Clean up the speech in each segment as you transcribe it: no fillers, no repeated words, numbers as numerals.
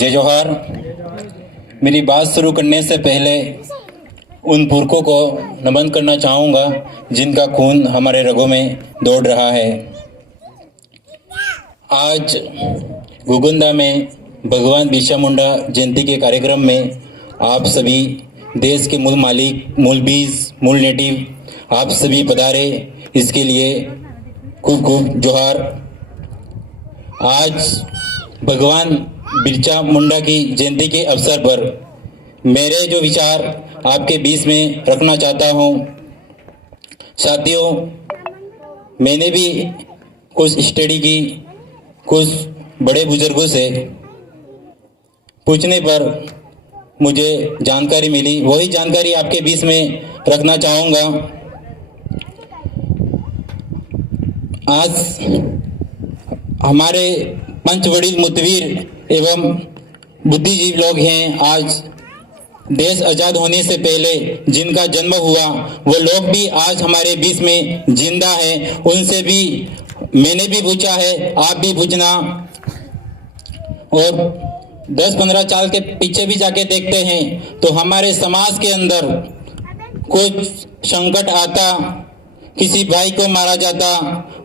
जय जोहार। मेरी बात शुरू करने से पहले उन पुरखों को नमन करना चाहूँगा जिनका खून हमारे रगों में दौड़ रहा है। आज घुगुंदा में भगवान बिरसा मुंडा जयंती के कार्यक्रम में आप सभी देश के मूल मालिक, मूल बीज, मूल नेटिव आप सभी पधारे, इसके लिए खूब खूब जोहार। आज भगवान बिरसा मुंडा की जयंती के अवसर पर मेरे जो विचार आपके बीच में रखना चाहता हूँ। साथियों, मैंने भी कुछ स्टडी की, कुछ बड़े बुजुर्गों से पूछने पर मुझे जानकारी मिली, वही जानकारी आपके बीच में रखना चाहूँगा। आज हमारे पंचवड़ील मुतवीर एवं बुद्धिजीवी लोग हैं। आज देश आज़ाद होने से पहले जिनका जन्म हुआ वो लोग भी आज हमारे बीच में जिंदा हैं। उनसे भी मैंने भी पूछा है, आप भी पूछना। और 10-15 साल के पीछे भी जाके देखते हैं तो हमारे समाज के अंदर कुछ संकट आता, किसी भाई को मारा जाता,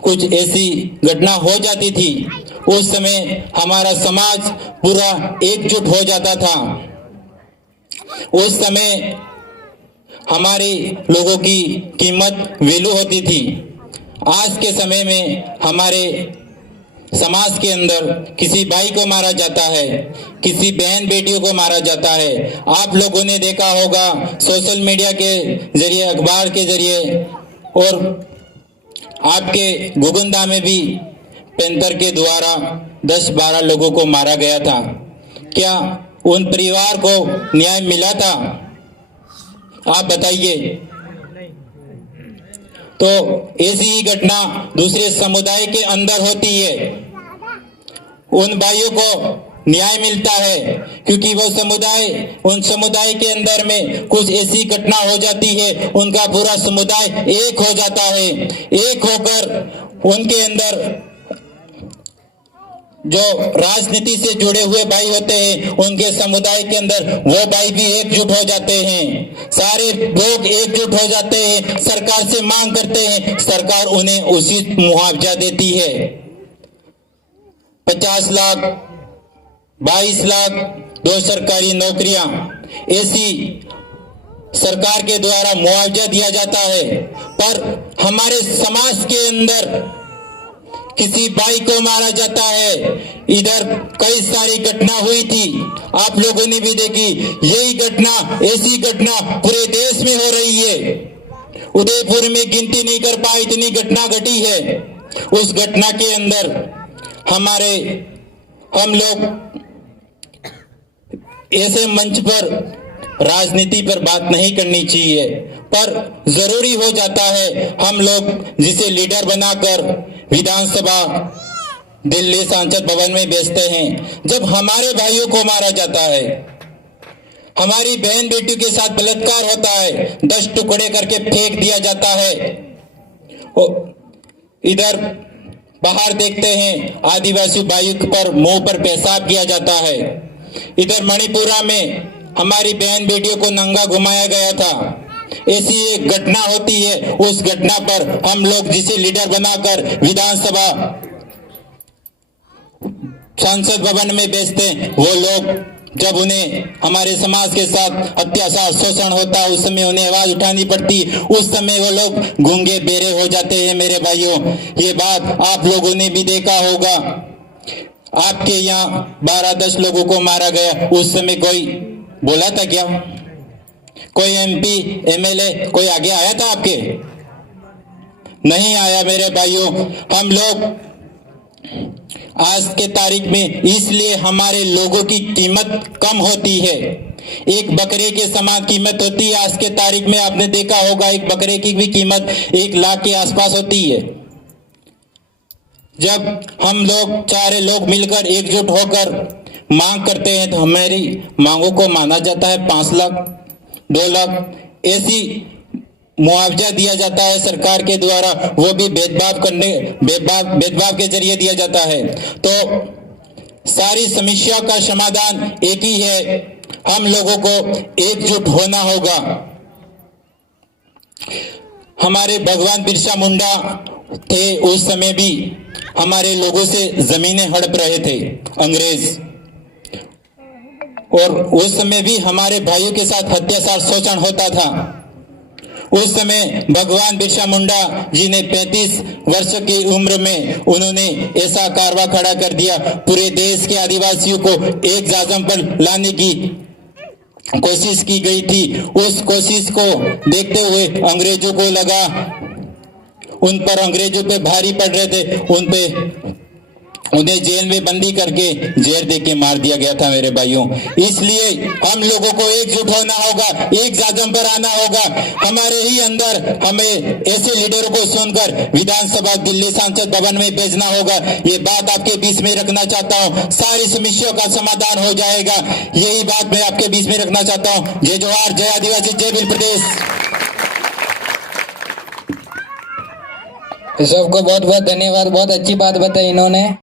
कुछ ऐसी घटना हो जाती थी, उस समय हमारा समाज पूरा एकजुट हो जाता था। उस समय हमारे लोगों की कीमत वैल्यू होती थी। आज के समय में हमारे समाज के अंदर किसी भाई को मारा जाता है, किसी बहन बेटियों को मारा जाता है। आप लोगों ने देखा होगा सोशल मीडिया के जरिए, अखबार के जरिए, और आपके घुगुंदा में भी पैंतर के द्वारा 10-12 लोगों को मारा गया था। क्या उन परिवार को न्याय मिला था? आप बताइए। तो ऐसी ही घटना दूसरे समुदाय के अंदर होती है, उन भाइयों को न्याय मिलता है क्योंकि वो समुदाय, उन समुदाय के अंदर में कुछ ऐसी घटना हो जाती है, उनका पूरा समुदाय एक हो जाता है। एक होकर उनके अंदर जो राजनीति से जुड़े हुए भाई होते हैं, उनके समुदाय के अंदर वो भाई भी एकजुट हो जाते हैं। सारे लोग एकजुट हो जाते हैं, सरकार से मांग करते हैं, सरकार उन्हें उचित मुआवजा देती है। 50 लाख, 22 लाख, 2 सरकारी नौकरियां, ऐसी सरकार के द्वारा मुआवजा दिया जाता है। पर हमारे समाज के अंदर किसी भाई को मारा जाता है। इधर कई सारी घटना हुई थी, आप लोगों ने भी देखी। यही घटना, ऐसी घटना पूरे देश में हो रही है। उदयपुर में गिनती नहीं कर पाई, इतनी घटना घटी है। उस घटना के अंदर हम लोग ऐसे मंच पर राजनीति पर बात नहीं करनी चाहिए, पर जरूरी हो जाता है हम लोग जिसे लीडर बनाकर विधानसभा, दिल्ली संसद भवन में बेचते हैं। जब हमारे भाइयों को मारा जाता है, हमारी बहन बेटियों के साथ बलात्कार होता है, 10 टुकड़े करके फेंक दिया जाता है। इधर बाहर देखते हैं आदिवासी भाइयों पर मुंह पर पेशाब किया जाता है। इधर मणिपुरा में हमारी बहन बेटियों को नंगा घुमाया गया था। ऐसी एक घटना होती है, उस घटना पर हम लोग जिसे लीडर बनाकर विधानसभा, संसद भवन में बेचते हैं, वो लोग जब उन्हें हमारे समाज के साथ अत्याचार, शोषण होता है, उस समय उन्हें आवाज उठानी पड़ती, उस समय वो लोग गूंगे बेरे हो जाते हैं। मेरे भाइयों, ये बात आप लोगों ने भी देखा होगा। आपके यहाँ 12-10 लोगों को मारा गया, उस समय कोई बोला था क्या? कोई MP, MLA कोई आगे आया था आपके? नहीं आया। मेरे भाइयों, हम लोग आज के तारीख में इसलिए हमारे लोगों की कीमत कम होती है। एक बकरे के समान कीमत होती है। आज के तारीख में आपने देखा होगा एक बकरे की भी कीमत 1 लाख के आसपास होती है। जब हम लोग सारे लोग मिलकर एकजुट होकर मांग करते हैं तो हमारी मांगों को माना जाता है 5 लाख, 2 लाख, ऐसी मुआवजा दिया जाता है सरकार के द्वारा, वो भी भेदभाव के जरिए दिया जाता है। तो सारी समस्या का समाधान एक ही है, हम लोगों को एकजुट होना होगा। हमारे भगवान बिरसा मुंडा थे, उस समय भी हमारे लोगों से जमीनें हड़प रहे थे अंग्रेज, और उस समय भी हमारे भाइयों के साथ अत्याचार शोषण होता था। उस समय भगवान बिरसा मुंडा जी ने 35 वर्ष की उम्र में उन्होंने ऐसा कारवा खड़ा कर दिया, पूरे देश के आदिवासियों को एक जाजम पर लाने की कोशिश की गई थी। उस कोशिश को देखते हुए अंग्रेजों को लगा, उन पर अंग्रेजों पे भारी पड़ रहे थे, उन्हें जेल में बंदी करके जहर दे के मार दिया गया था मेरे भाइयों। इसलिए हम लोगों को एकजुट होना होगा, एक जाजम पर आना होगा। हमारे ही अंदर हमें ऐसे लीडरों को सुनकर विधानसभा दिल्ली सांसद भवन में भेजना होगा। ये बात आपके बीच में रखना चाहता हूँ, सारी समस्याओं का समाधान हो जाएगा, यही बात मैं आपके बीच में रखना चाहता हूँ। जय जोहार, जय आदिवासी, जय भील प्रदेश। सबको बहुत बहुत धन्यवाद, बहुत अच्छी बात बताई इन्होंने।